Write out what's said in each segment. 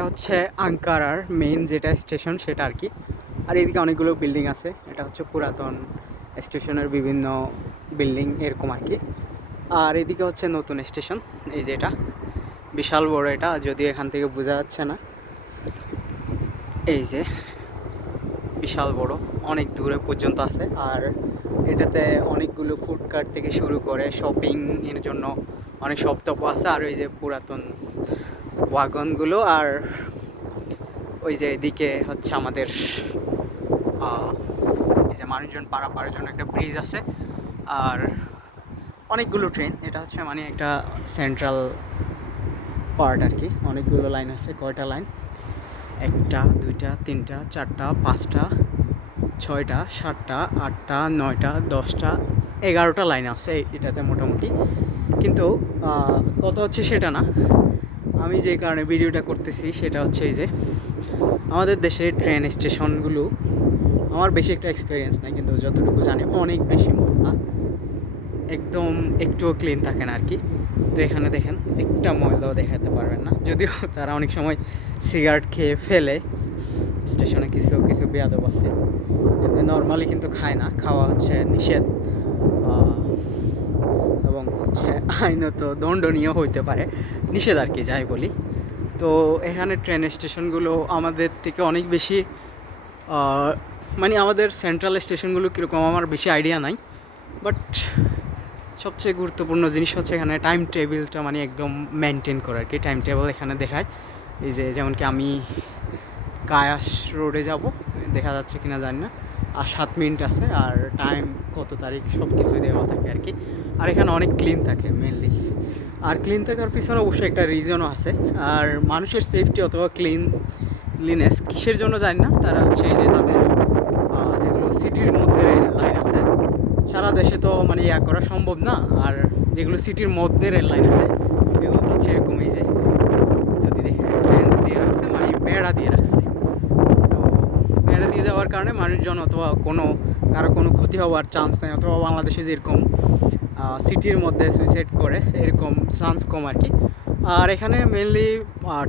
এটা হচ্ছে আঙ্কারার মেইন যেটা স্টেশন সেটা আর কি। আর এদিকে অনেকগুলো বিল্ডিং আছে, এটা হচ্ছে পুরাতন স্টেশনের বিভিন্ন বিল্ডিং এরকম আর কি। আর এদিকে হচ্ছে নতুন স্টেশন এই যে এটা। বিশাল বড় এটা, যদিও এখান থেকে বোঝা যাচ্ছে না। এই যে, বিশাল বড়, অনেক দূরে পর্যন্ত আছে। আর এটাতে অনেকগুলো ফুডকার্ট থেকে শুরু করে শপিং এর জন্য অনেক শপ আছে। আর ওই যে পুরাতন ওয়াগনগুলো আর ওই যে এদিকে হচ্ছে আমাদের এই যে মানুষজন পারাপারের জন্য একটা ব্রিজ আছে। আর অনেকগুলো ট্রেন এটা হচ্ছে মানে একটা সেন্ট্রাল পার্ট আর কি অনেকগুলো লাইন আছে, কয়টা লাইন একটা, দুইটা, তিনটা, চারটা, পাঁচটা, ছয়টা, সাতটা, আটটা, নয়টা, দশটা, এগারোটা লাইন আছে এটাতে মোটামুটি। কিন্তু কথা হচ্ছে সেটা না। আমি যে কারণে ভিডিওটা করতেছি, সেটা হচ্ছে এই যে আমাদের দেশে ট্রেন স্টেশনগুলো আমার বেশি একটা এক্সপিরিয়েন্স নাই, কিন্তু যতটুকু জানি অনেক বেশি ময়লা একদম একটুও ক্লিন থাকে না আর কি তো এখানে দেখেন, একটা ময়লাও দেখাতে পারবেন না। যদিও তারা অনেক সময় সিগারেট খেয়ে ফেলে স্টেশনে কিছু কিছু বেয়াদব আছে। এতে নর্মালি কিন্তু খায় না, খাওয়া হচ্ছে নিষেধ। এবং হচ্ছে আইনত দণ্ডনীয় হইতে পারে। নিষেধ আর কি, যাই বলি। তো এখানে ট্রেন স্টেশনগুলো আমাদের থেকে অনেক বেশি মানে আমাদের সেন্ট্রাল স্টেশনগুলো কীরকম আমার বেশি আইডিয়া নাই। বাট সবচেয়ে গুরুত্বপূর্ণ জিনিস হচ্ছে এখানে টাইম টেবিলটা মানে একদম মেনটেন করে আর কি। টাইম টেবিল এখানে দেখায়। এই যে যেমন কি আমি কায়াস রোডে যাব, দেখা যাচ্ছে কিনা জানি না। আর সাত মিনিট আছে আর টাইম কত তারিখ সব কিছুই দেওয়া থাকে আর কি। আর এখানে অনেক ক্লিন থাকে মেনলি আর ক্লিন থাকার পিছনে অবশ্যই একটা রিজনও আছে। আর মানুষের সেফটি অথবা ক্লিন ক্লিনেস কিসের জন্য জানি না, তারা হচ্ছে যে তাদের যেগুলো সিটির মধ্যে লাইন আছে। সারা দেশে তো মানে ইয়া করা সম্ভব না, আর যেগুলো সিটির মধ্যে রেল লাইন আছে, এগুলো তো হচ্ছে এরকম এই যে যদি দেখে ফেন্স দিয়ে রাখছে মানে বেড়া দিয়ে রাখছে তো বেড়া দিয়ে দেওয়ার কারণে মানুষজন অথবা কোনো, কারও কোনো ক্ষতি হওয়ার চান্স নেই, অথবা বাংলাদেশে যেরকম সিটির মধ্যে সুইসাইড করে, এরকম চান্স কম আর কি আর এখানে মেনলি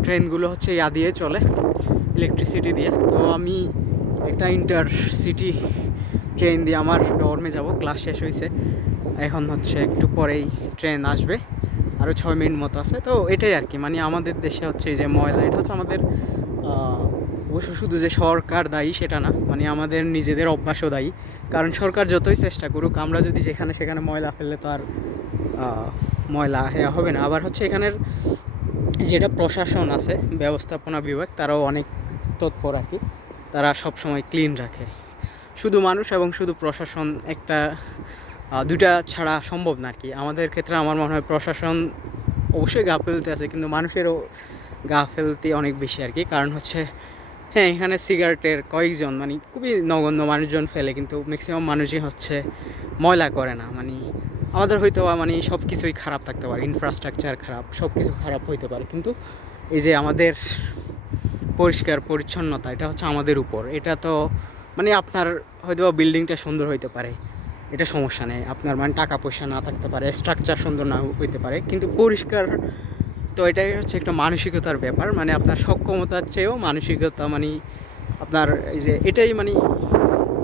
ট্রেনগুলো হচ্ছে ইয়া দিয়ে চলে ইলেকট্রিসিটি দিয়ে। তো আমি একটা ইন্টার সিটি ট্রেন দিয়ে আমার ডরমে যাব ক্লাস শেষ হয়েছে এখন হচ্ছে একটু পরেই ট্রেন আসবে আরও ছয় মিনিট মতো আছে। তো এটাই আর কি মানে আমাদের দেশে হচ্ছে এই যে ময়লা, এটা হচ্ছে আমাদের অবশ্য শুধু যে সরকার দায়ী সেটা না মানে আমাদের নিজেদের অভ্যাসও দায়ী। কারণ সরকার যতই চেষ্টা করুক, আমরা যদি যেখানে সেখানে ময়লা ফেললে তো আর ময়লা হেয়া হবে না। আবার হচ্ছে এখানের যেটা প্রশাসন আছে, ব্যবস্থাপনা বিভাগ, তারাও অনেক তৎপর আর কি। তারা সবসময় ক্লিন রাখে। শুধু মানুষ এবং শুধু প্রশাসন একটা দুটা ছাড়া সম্ভব না আর কি। আমাদের ক্ষেত্রে আমার মনে হয় প্রশাসন অবশ্যই গাফেলতি আছে, কিন্তু মানুষেরও গাফেলতি অনেক বেশি আর কি। কারণ হচ্ছে হ্যাঁ এখানে সিগারেটের কয়েকজন মানে খুবই নগণ্য মানুষজন ফেলে, কিন্তু ম্যাক্সিমাম মানুষই হচ্ছে ময়লা করে না। মানে আমাদের হয়তো মানে সব কিছুই খারাপ থাকতে পারে ইনফ্রাস্ট্রাকচার খারাপ সব কিছু খারাপ হইতে পারে। কিন্তু এই যে আমাদের পরিষ্কার পরিচ্ছন্নতা, এটা হচ্ছে আমাদের উপর। এটা তো মানে আপনার হয়তো বিল্ডিংটা সুন্দর হইতে পারে, এটা সমস্যা নেই। আপনার মানে টাকা পয়সা না থাকতে পারে স্ট্রাকচার সুন্দর না হইতে পারে, কিন্তু পরিষ্কার তো এটাই হচ্ছে একটা মানসিকতার ব্যাপার মানে আপনার সক্ষমতার চেয়েও মানসিকতা মানে আপনার এই যে এটাই মানে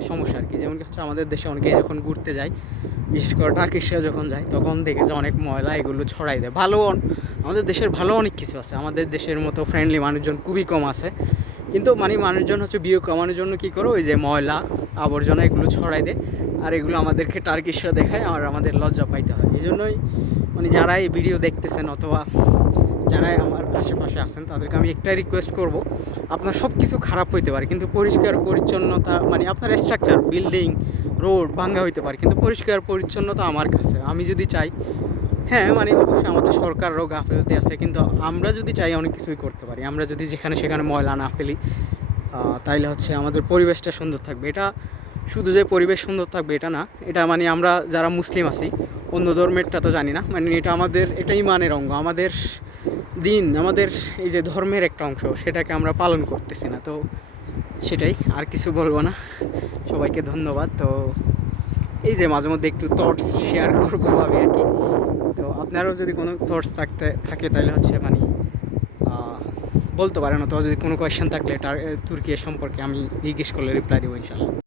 সমস্যা আর কি। যেমন হচ্ছে আমাদের দেশে অনেকে যখন ঘুরতে যায়, বিশেষ করে টার্কিশরা যখন যায়, তখন দেখে যে অনেক ময়লা এগুলো ছড়াই দেয়। ভালো আমাদের দেশের ভালো অনেক কিছু আছে। আমাদের দেশের মতো ফ্রেন্ডলি মানুষজন খুবই কম আছে। কিন্তু মানে মানুষজন হচ্ছে বিয়ে কমানোর জন্য কী করো, ওই যে ময়লা, আবর্জনা এগুলো ছড়াই দেয়। আর এগুলো আমাদেরকে টার্কিশরা দেখায় আর আমাদের লজ্জা পাইতে হয়। এই জন্যই মানে যারা এই ভিডিও দেখতেছেন অথবা যারা আমার আশেপাশে আছেন, তাদেরকে আমি একটাই রিকোয়েস্ট করব, আপনার সব কিছু খারাপ হইতে পারে, কিন্তু পরিষ্কার পরিচ্ছন্নতা মানে আপনার স্ট্রাকচার বিল্ডিং রোড ভাঙ্গা হইতে পারে, কিন্তু পরিষ্কার পরিচ্ছন্নতা আমার কাছে। আমি যদি চাই হ্যাঁ মানে অবশ্যই আমাদের সরকারও গাফেলতি আছে, কিন্তু আমরা যদি চাই অনেক কিছুই করতে পারি। আমরা যদি যেখানে সেখানে ময়লা না ফেলি তাইলে হচ্ছে আমাদের পরিবেশটা সুন্দর থাকবে। এটা শুধু যে পরিবেশ সুন্দর থাকবে এটা না, এটা মানে আমরা যারা মুসলিম আছি, অন্য ধর্মেরটা তো জানি না মানে এটা আমাদের এটা ইমানের অঙ্গ, আমাদের দিন, আমাদের এই যে ধর্মের একটা অংশ, সেটাকে আমরা পালন করতেছি না, তো সেটাই, আর কিছু বলব না, সবাইকে ধন্যবাদ, তো এই যে মাঝে মধ্যে একটু থটস শেয়ার করব আমি আর কি, তো আপনারও যদি কোনো থটস থাকতে, থাকে তাহলে হচ্ছে মানে বলতে পারেন, অথবা যদি কোনো কোয়েশ্চেন থাকলে টার- তুর্কি সম্পর্কে আমি জিজ্ঞেস করলে রিপ্লাই দেবো ইনশাল্লাহ